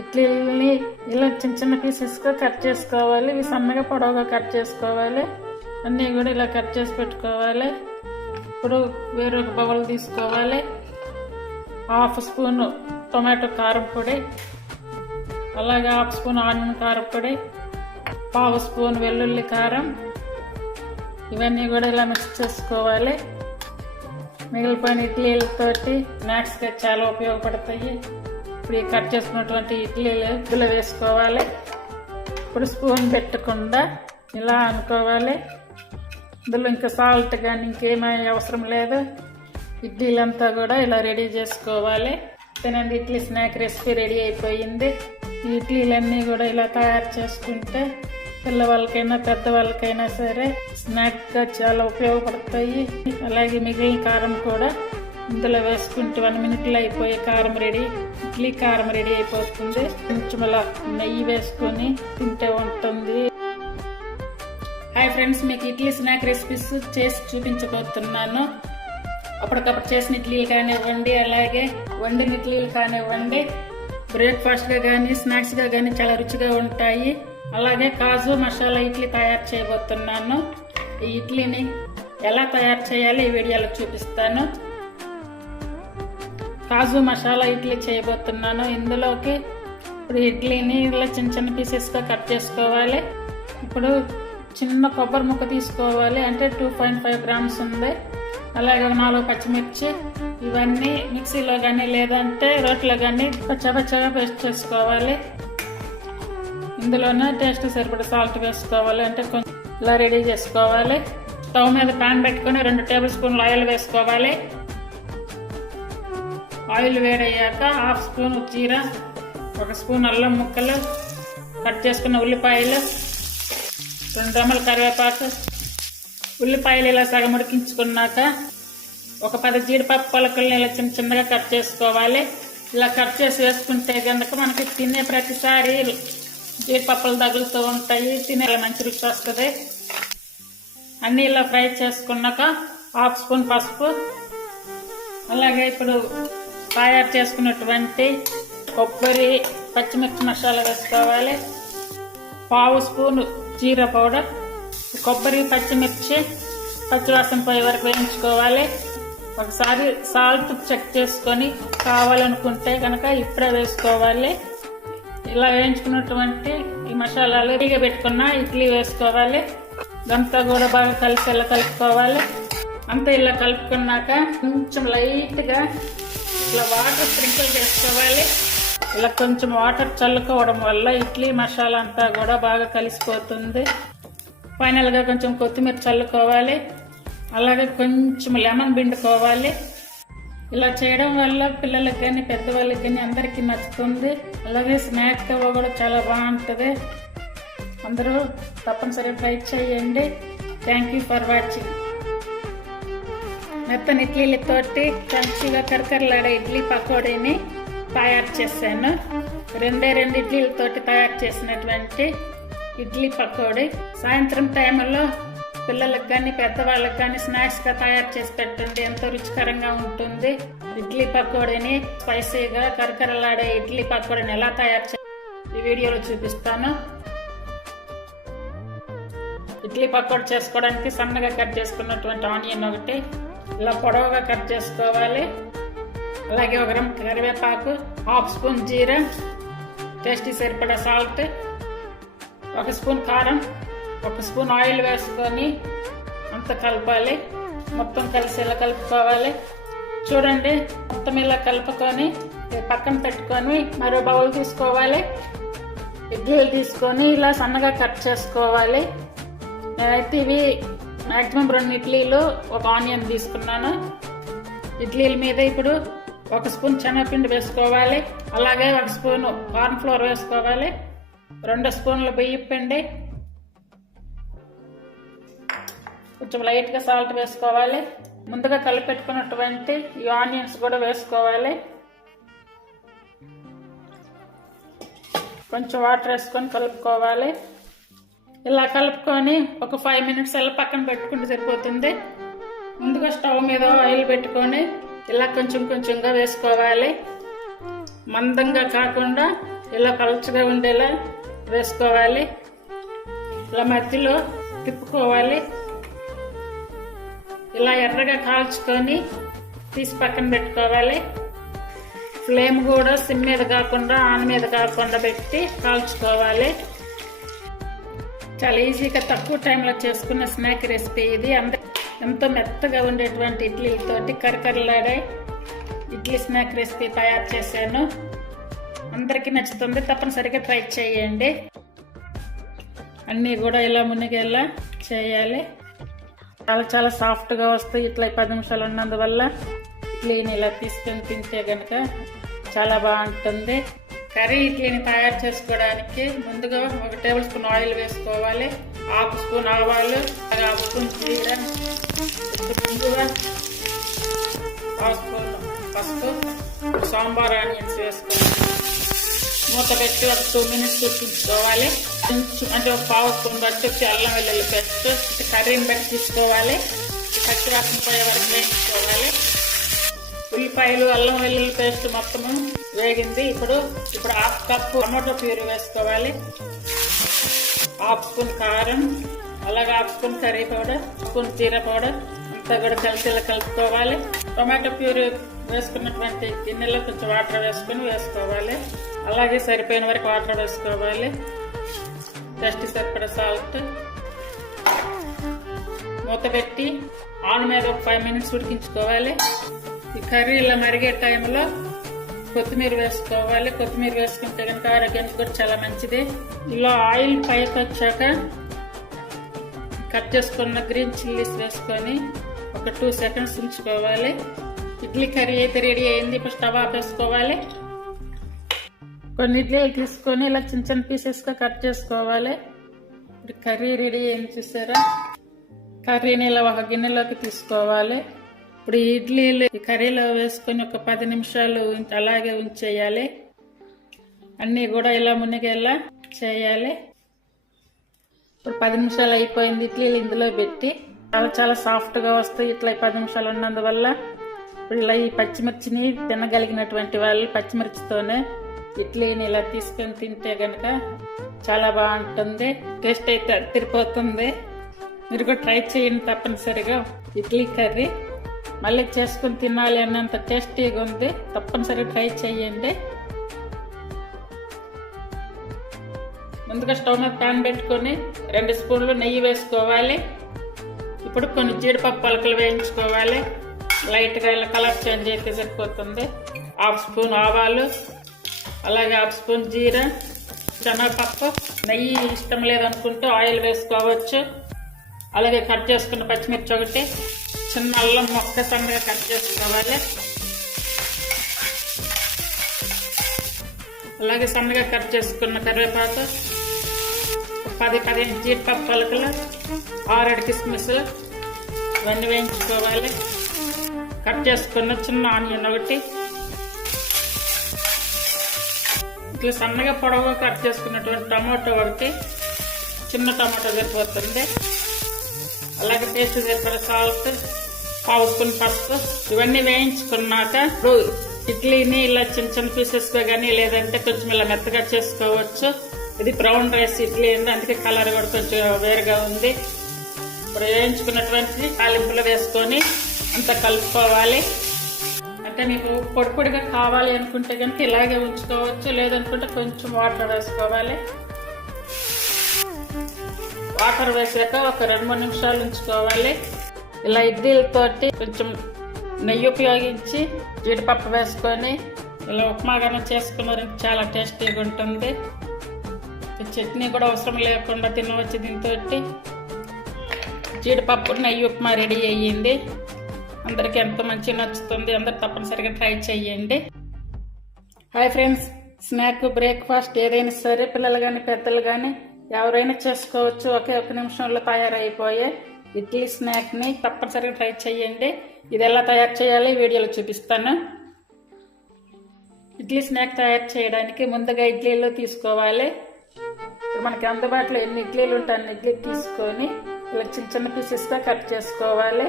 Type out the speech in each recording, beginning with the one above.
ఇడ్లీని ఇలా చిన్న చిన్న పీసెస్గా కట్ చేసుకోవాలి. ఇవి సన్నగా పొడవుగా కట్ చేసుకోవాలి. అన్నీ కూడా ఇలా కట్ చేసి పెట్టుకోవాలి. ఇప్పుడు వేరొక బౌల్ తీసుకోవాలి. 1/2 స్పూన్ టొమాటో కారం పొడి, అలాగే 1/2 స్పూన్ ఆనియన్ కారం పొడి, 1/2 స్పూన్ వెల్లుల్లి కారం, ఇవన్నీ కూడా ఇలా మిక్స్ చేసుకోవాలి. మిగిలిపోయిన ఇడ్లీలతోటి స్నాక్స్గా చాలా ఉపయోగపడతాయి. ఇప్పుడు ఈ కట్ చేసుకున్నటువంటి ఇడ్లీలు ఇందులో వేసుకోవాలి. ఇప్పుడు స్పూన్ పెట్టకుండా ఇలా అనుకోవాలి. ఇందులో ఇంకా సాల్ట్ కానీ ఇంకేమీ అవసరం లేదు. ఇడ్లీలంతా కూడా ఇలా రెడీ చేసుకోవాలి. తినండి, ఇడ్లీ స్నాక్ రెసిపీ రెడీ అయిపోయింది. ఈ ఇడ్లీలన్నీ కూడా ఇలా తయారు చేసుకుంటే పిల్లవాళ్ళకైనా పెద్దవాళ్ళకైనా సరే స్నాక్గా చాలా ఉపయోగపడతాయి. అలాగే మిగిలిన కారం కూడా ఇందులో వేసుకుంటే 1 మినిట్లో అయిపోయే కారం రెడీ. ఇడ్లీ కారం రెడీ అయిపోతుంది. కొంచెం అలా నెయ్యి వేసుకొని తింటే ఉంటుంది. హాయ్ ఫ్రెండ్స్, మీకు ఇడ్లీ స్నాక్ రెసిపీస్ చేసి చూపించబోతున్నాను. అప్పటికప్పుడు చేసిన ఇడ్లీలు కానివ్వండి, అలాగే వండిన ఇడ్లీలు కానివ్వండి, బ్రేక్ఫాస్ట్గా కానీ స్నాక్స్గా కానీ చాలా రుచిగా ఉంటాయి. అలాగే కాజు మసాలా ఇడ్లీ తయారు చేయబోతున్నాను. ఈ ఇడ్లీని ఎలా తయారు చేయాలో ఈ వీడియోలో చూపిస్తాను. కాజు మసాలా ఇడ్లీ చేయబోతున్నాను. ఇందులోకి ఇప్పుడు ఇడ్లీని ఇలా చిన్న చిన్న పీసెస్గా కట్ చేసుకోవాలి. ఇప్పుడు చిన్న కొబ్బరి ముక్క తీసుకోవాలి, అంటే 2.5 గ్రామ్స్ ఉంది. అలాగే 4 పచ్చిమిర్చి, ఇవన్నీ మిక్సీలో కానీ లేదంటే రోట్లో కానీ పచ్చగా పేస్ట్ చేసుకోవాలి. ఇందులోనే టేస్ట్ సరిపడా సాల్ట్ వేసుకోవాలి, అంటే కొంచెం ఇలా రెడీ చేసుకోవాలి. స్టవ్ మీద ప్యాన్ పెట్టుకొని 2 టేబుల్ స్పూన్లు ఆయిల్ వేసుకోవాలి. ఆయిల్ వేడయ్యాక 1/2 స్పూన్ జీరా, 1 స్పూన్ అల్లం ముక్కలు, కట్ చేసుకున్న ఉల్లిపాయలు, 2 రెమ్మల కరివేపాకు, ఉల్లిపాయలు ఇలా సగం ఉడికించుకున్నాక ఒక 10 జీడిపప్పు పలుకుల్ని ఇలా చిన్న చిన్నగా కట్ చేసుకోవాలి. ఇలా కట్ చేసి వేసుకుంటే కనుక మనకి తినే ప్రతిసారి జీడిపప్పులు తగులుతూ ఉంటాయి, తినే మంచి రుచి వస్తుంది. అన్నీ ఇలా ఫ్రై చేసుకున్నాక 1/2 స్పూన్ పసుపు, అలాగే ఇప్పుడు తయారు చేసుకున్నటువంటి కొబ్బరి పచ్చిమిర్చి మసాలా వేసుకోవాలి. 1/2 స్పూన్ జీరా పౌడర్, కొబ్బరి పచ్చిమిర్చి పచ్చివాసన పోయే వరకు వేయించుకోవాలి. ఒకసారి సాల్ట్ చెక్ చేసుకొని కావాలనుకుంటే కనుక ఇప్పుడే వేసుకోవాలి. ఇలా వేయించుకున్నటువంటి ఈ మసాలాలు రెడీగా పెట్టుకున్న ఇడ్లీ వేసుకోవాలి. ఇదంతా కూడా బాగా కలిసేలా కలుపుకోవాలి. అంతా ఇలా కలుపుకున్నాక కొంచెం లైట్గా ఇలా వాటర్ స్ప్రింకిల్ చేసుకోవాలి. ఇలా కొంచెం వాటర్ చల్లుకోవడం వల్ల ఇడ్లీ మసాలా అంతా కూడా బాగా కలిసిపోతుంది. ఫైనల్గా కొంచెం కొత్తిమీర చల్లుకోవాలి. అలాగే కొంచెం లెమన్ పిండుకోవాలి. ఇలా చేయడం వల్ల పిల్లలకి కానీ పెద్దవాళ్ళకి కానీ అందరికీ నచ్చుతుంది. అలాగే స్నాక్గా కూడా చాలా బాగుంటుంది. అందరూ తప్పనిసరిగా ట్రై చేయండి. Thank you for watching. మెత్తని ఇడ్లీలతోటి క్రంచీగా కరకరలాడే ఇడ్లీ పకోడీని తయారు చేశాను. 2 ఇడ్లీలతోటి తయారు చేసినటువంటి ఇడ్లీ పకోడీ సాయంత్రం టైంలో పిల్లలకు కానీ పెద్దవాళ్ళకి కానీ స్నాక్స్గా తయారు చేసి పెట్టండి, ఎంతో రుచికరంగా ఉంటుంది. ఇడ్లీ పకోడీని స్పైసీగా కరకరలాడే ఇడ్లీ పకోడీని ఎలా తయారు చేయాలి ఈ వీడియోలో చూపిస్తాను. ఇడ్లీ పకోడీ చేసుకోవడానికి సన్నగా కట్ చేసుకున్నటువంటి ఆనియన్ ఒకటి ఇలా పొడవుగా కట్ చేసుకోవాలి. అలాగే 1 గ్రామ్ కరివేపాకు, 1/2 స్పూన్ జీరా, టేస్టీ సరిపడా సాల్ట్, 1 స్పూన్ కారం, 1 స్పూన్ ఆయిల్ వేసుకొని అంత కలపాలి. మొత్తం కలిసేలా కలుపుకోవాలి. చూడండి, మొత్తం ఇలా కలుపుకొని పక్కన పెట్టుకొని మరో బౌల్ తీసుకోవాలి. ఇడ్లీలు తీసుకొని ఇలా సన్నగా కట్ చేసుకోవాలి. నేనైతే ఇవి మ్యాక్సిమం 2 ఇడ్లీలు, 1 ఆనియన్ తీసుకున్నాను. ఇడ్లీల మీద ఇప్పుడు 1 స్పూన్ శనగపిండి వేసుకోవాలి. అలాగే 1 స్పూన్ కార్న్ ఫ్లోర్ వేసుకోవాలి. 2 స్పూన్ల బియ్యం పిండి, కొంచెం లైట్గా సాల్ట్ వేసుకోవాలి. ముందుగా కలిపెట్టుకున్నటువంటి ఈ ఆనియన్స్ కూడా వేసుకోవాలి. కొంచెం వాటర్ వేసుకొని కలుపుకోవాలి. ఇలా కలుపుకొని ఒక 5 మినిట్స్ ఇలా పక్కన పెట్టుకుంటే సరిపోతుంది. ముందుగా స్టవ్ మీద ఆయిల్ పెట్టుకొని ఇలా కొంచెంగా వేసుకోవాలి. మందంగా కాకుండా ఇలా పలుచగా ఉండేలా వేసుకోవాలి. ఇలా మధ్యలో తిప్పుకోవాలి. ఇలా ఎర్రగా కాల్చుకొని తీసి పక్కన పెట్టుకోవాలి. ఫ్లేమ్ కూడా సిమ్ మీద కాకుండా ఆన్ మీద కాకుండా పెట్టి కాల్చుకోవాలి. చాలా ఈజీగా తక్కువ టైంలో చేసుకున్న స్నాక్ రెసిపీ ఇది. ఎంతో మెత్తగా ఉండేటువంటి ఇడ్లీతోటి కరకరలాడే ఇడ్లీ స్నాక్ రెసిపీ తయారు చేశాను. అందరికీ నచ్చుతుంది, తప్పనిసరిగా ట్రై చేయండి. అన్నీ కూడా ఇలా మునిగేలా చేయాలి. చాలా చాలా సాఫ్ట్గా వస్తాయి. ఇట్లా 10 నిమిషాలు ఉన్నందువల్ల ఇడ్లీని ఇలా తీసుకొని తింటే గనక చాలా బాగుంటుంది. కర్రీ ఇడ్లీని తయారు చేసుకోవడానికి ముందుగా 1 టేబుల్ స్పూన్ ఆయిల్ వేసుకోవాలి. 1/2 స్పూన్ ఆవాలు, 1/2 స్పూన్ జీరా, ఇంగువ, 1/2 స్పూన్ పసుపు, సాంబార్ ఆనియన్స్ వేసుకోవాలి. మూత పెట్టి ఒక 2 మినిట్స్ ఉడికించుకోవాలి. అంటే ఒక 1/2 స్పూన్ బట్టి అల్లం వెల్లుల్లి పేస్ట్ కర్రీని బట్టి తీసుకోవాలి. పచ్చి వాసన పోయే వరకు వేయించుకోవాలి. ఉల్లిపాయలు, అల్లం వెల్లుల్లి పేస్ట్ మొత్తము వేగింది. ఇప్పుడు 1/2 కప్పు టమాటో ప్యూరీ వేసుకోవాలి. 1/2 స్పూన్ కారం, అలాగే 1/2 స్పూన్ కర్రీ పౌడర్, 1 స్పూన్ జీరా పౌడర్ అంతా కూడా కలిసేలా కలుపుకోవాలి. టమాటో ప్యూరీ వేసుకున్నటువంటి గిన్నెలో కొంచెం వాటర్ వేసుకోవాలి. అలాగే సరిపోయిన వరకు వాటర్ వేసుకోవాలి. టేస్ట్ సరిపడ సాల్ట్. మూత పెట్టి ఆన్ మీద ఒక 5 మినిట్స్ ఉడికించుకోవాలి. ఈ కర్రీ ఇలా మరిగే టైంలో కొత్తిమీర వేసుకోవాలి. కొత్తిమీర వేసుకుంటే కనుక ఆరోగ్యానికి కూడా చాలా మంచిది. ఇలా ఆయిల్ పైకి వచ్చాక కట్ చేసుకున్న గ్రీన్ చిల్లీస్ వేసుకొని ఒక 2 సెకండ్స్ ఉంచుకోవాలి. ఇడ్లీ కర్రీ అయితే రెడీ అయింది. ఇప్పుడు స్టవ్ ఆపేసుకోవాలి. కొన్ని ఇడ్లీలు తీసుకొని ఇలా చిన్న చిన్న పీసెస్గా కట్ చేసుకోవాలి. ఇప్పుడు కర్రీ రెడీ అయింది, చూసారా? కర్రీని ఇలా ఒక గిన్నెలోకి తీసుకోవాలి. ఇప్పుడు ఈ ఇడ్లీలు ఈ కర్రీలో వేసుకొని ఒక 10 నిమిషాలు అలాగే ఉంచేయాలి. అన్నీ కూడా ఇలా మునిగేలా చేయాలి. ఇప్పుడు 10 నిమిషాలు అయిపోయింది. ఇడ్లీలు ఇందులో పెట్టి చాలా చాలా సాఫ్ట్గా వస్తాయి. ఇట్లా 10 నిమిషాలు ఉన్నందువల్ల ఇప్పుడు ఇలా ఈ పచ్చిమిర్చిని తినగలిగినటువంటి వాళ్ళు పచ్చిమిర్చితోనే ఇడ్లీని ఇలా తీసుకొని తింటే గనక చాలా బాగుంటుంది. టేస్ట్ అయితే తిరిగిపోతుంది. మీరు కూడా ట్రై చేయండి తప్పనిసరిగా. ఇడ్లీ కర్రీ మళ్ళీ చేసుకుని తినాలి అన్నంత టేస్టీగా ఉంది. తప్పనిసరిగా ట్రై చేయండి. ముందుగా స్టవ్ మీద ప్యాన్ పెట్టుకొని 2 స్పూన్లు నెయ్యి వేసుకోవాలి. ఇప్పుడు కొన్ని జీడిపప్పు పలుకులు వేయించుకోవాలి. లైట్గా ఇలా కలర్ చేంజ్ అయితే సరిపోతుంది. 1/2 స్పూన్ ఆవాలు, అలాగే 1/2 స్పూన్ జీరా, శనగపప్పు. నెయ్యి ఇష్టం లేదనుకుంటే ఆయిల్ వేసుకోవచ్చు. అలాగే కట్ చేసుకున్న పచ్చిమిర్చి ఒకటి, చిన్న అల్లం మొక్క సన్నగా కట్ చేసుకోవాలి. అలాగే సన్నగా కట్ చేసుకున్న కరివేపాకు, 10-15 జీడిపప్పు పలుకులు, 6 కిస్మిస్ ఇవన్నీ వేయించుకోవాలి. కట్ చేసుకున్న చిన్న ఆనియన్ ఒకటి, ఇట్లా సన్నగా పొడవుగా కట్ చేసుకున్నటువంటి టమాటో ఒకటి, చిన్న టమాటో సరిపోతుంది. అలాగే టేస్ట్ సరిపడ సాల్ట్, 1/2 స్పూన్ పసుపు ఇవన్నీ వేయించుకున్నాక ఇప్పుడు ఇడ్లీని ఇలా చిన్న చిన్న పీసెస్గా కానీ లేదంటే కొంచెం ఇలా మెత్తగా చేసుకోవచ్చు. ఇది బ్రౌన్ రైస్ ఇడ్లీ అండి, అందుకే కలర్ కూడా కొంచెం వేరుగా ఉంది. ఇప్పుడు వేయించుకున్నటువంటి తాలింపులు వేసుకొని అంతా కలుపుకోవాలి. అంటే మీకు పొడి పొడిగా కావాలి అనుకుంటే కనుక ఇలాగే ఉంచుకోవచ్చు. లేదనుకుంటే కొంచెం వాటర్ వేసుకోవాలి. వాటర్ వేసాక ఒక 2-3 నిమిషాలు ఉంచుకోవాలి. ఇలా ఇడ్లీలతోటి కొంచెం నెయ్యి ఉపయోగించి జీడిపప్పు వేసుకొని ఇలా ఉప్మాగానే చేసుకున్నారంటే చాలా టేస్టీగా ఉంటుంది. చట్నీ కూడా అవసరం లేకుండా తినవచ్చు. దీంతో జీడిపప్పు నెయ్యి ఉప్మా రెడీ అయ్యింది. అందరికి ఎంతో మంచిగా నచ్చుతుంది. అందరు తప్పనిసరిగా ట్రై చేయండి. హాయ్ ఫ్రెండ్స్, స్నాక్ బ్రేక్ఫాస్ట్ ఏదైనా సరే పిల్లలు కానీ పెద్దలు కానీ ఎవరైనా చేసుకోవచ్చు. ఒకే 1 నిమిషంలో తయారైపోయే ఇడ్లీ స్నాక్ని తప్పనిసరిగా ట్రై చేయండి. ఇది ఎలా తయారు చేయాలో వీడియోలో చూపిస్తాను. ఇడ్లీ స్నాక్ తయారు చేయడానికి ముందుగా ఇడ్లీలు తీసుకోవాలి. ఇప్పుడు మనకి అందుబాటులో ఎన్ని ఇడ్లీలు ఉంటే అన్ని ఇడ్లీ తీసుకొని ఇలా చిన్న చిన్న పీసెస్గా కట్ చేసుకోవాలి.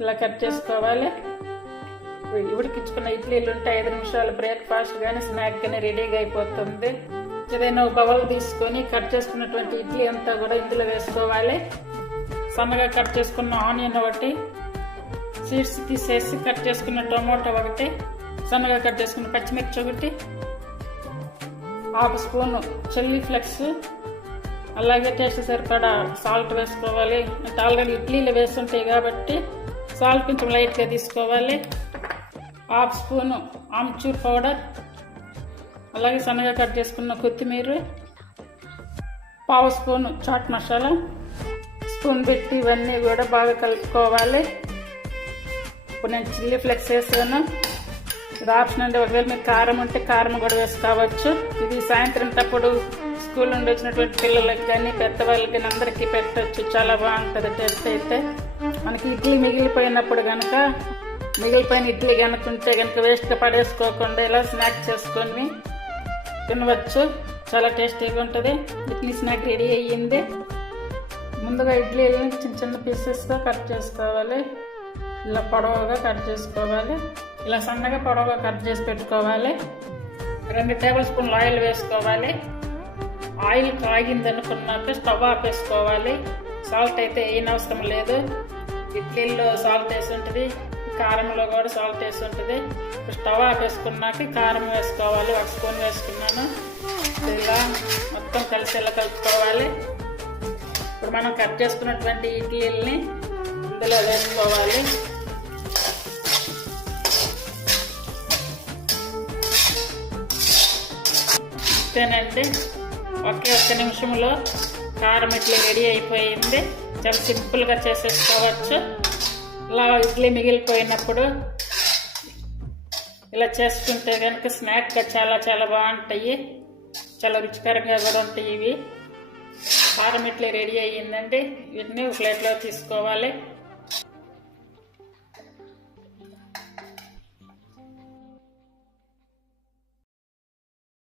ఇలా కట్ చేసుకోవాలి. ఉడికించుకున్న ఇడ్లీలు ఉంటే 5 నిమిషాలు బ్రేక్ఫాస్ట్ కానీ స్నాక్ కానీ రెడీగా అయిపోతుంది. ఏదైనా ఒక బౌల్ తీసుకొని కట్ చేసుకున్నటువంటి ఇడ్లీ అంతా కూడా ఇందులో వేసుకోవాలి. సన్నగా కట్ చేసుకున్న ఆనియన్ ఒకటి, సీడ్స్ తీసేసి కట్ చేసుకున్న టొమాటో ఒకటి, సన్నగా కట్ చేసుకున్న పచ్చిమిర్చి ఒకటి, 1/2 స్పూను చిల్లీ ఫ్లెక్స్, అలాగే టేస్ట్ సరిపడా సాల్ట్ వేసుకోవాలి. అంటే ఆల్రెడీ ఇడ్లీలు వేస్తుంటాయి కాబట్టి సాల్ట్ కొంచెం లైట్గా తీసుకోవాలి. 1/2 స్పూను ఆమ్చూర్ పౌడర్, అలాగే సన్నగా కట్ చేసుకున్న కొత్తిమీర, 1/2 స్పూను చాట్ మసాలా, స్పూన్ పెట్టి ఇవన్నీ కూడా బాగా కలుపుకోవాలి. ఇప్పుడు నేను చిల్లీ ఫ్లెక్స్ వేసాను. ఇది ఆప్షన్ అండి. ఒకవేళ మీకు కారం ఉంటే కారం కూడా వేసుకోవచ్చు. ఇది సాయంత్రం తప్పుడు స్కూల్ నుండి వచ్చినటువంటి పిల్లలకి కానీ పెద్దవాళ్ళకి కానీ అందరికీ పెట్టచ్చు. చాలా బాగుంటుంది టేస్ట్ అయితే. మనకి ఇడ్లీ మిగిలిపోయినప్పుడు కనుక మిగిలిపోయిన ఇడ్లీ కనుక ఉంటే కనుక వేస్ట్గా పడేసుకోకుండా ఇలా స్నాక్ చేసుకొని తినవచ్చు. చాలా టేస్టీగా ఉంటుంది. ఇడ్లీ స్నాక్ రెడీ అయ్యింది. ముందుగా ఇడ్లీలని చిన్న చిన్న పీసెస్గా కట్ చేసుకోవాలి. ఇలా పొడవుగా కట్ చేసుకోవాలి. ఇలా సన్నగా పొడవుగా కట్ చేసి పెట్టుకోవాలి. 2 టేబుల్ స్పూన్లు ఆయిల్ వేసుకోవాలి. ఆయిల్ కాగిందనుకున్నాక స్టవ్ ఆపేసుకోవాలి. సాల్ట్ అయితే వేయనవసరం లేదు. ఇడ్లీల్లో సాల్ట్ వేసి ఉంటుంది, కారంలో కూడా సాల్ట్ వేసి ఉంటుంది. స్టవ్ ఆపేసుకున్నాక కారం వేసుకోవాలి. 1 స్పూన్ వేసుకున్నాను. ఇలా మొత్తం కలిసేలా కలుపుకోవాలి. ఇప్పుడు మనం కట్ చేసుకున్నటువంటి ఇడ్లీల్ని ఇందులో వేసుకోవాలి. అంతేనండి. ఒకే 1 నిమిషంలో కారం ఇడ్లీ రెడీ అయిపోయింది. చాలా సింపుల్గా చేసేసుకోవచ్చు. ఇలా ఇడ్లీ మిగిలిపోయినప్పుడు ఇలా చేసుకుంటే కనుక స్నాక్గా చాలా చాలా బాగుంటాయి. చాలా రుచికరంగా కూడా ఉంటాయి ఇవి. కారం ఇడ్లీ రెడీ అయ్యిందండి. వీటిని ఒక ప్లేట్లో తీసుకోవాలి.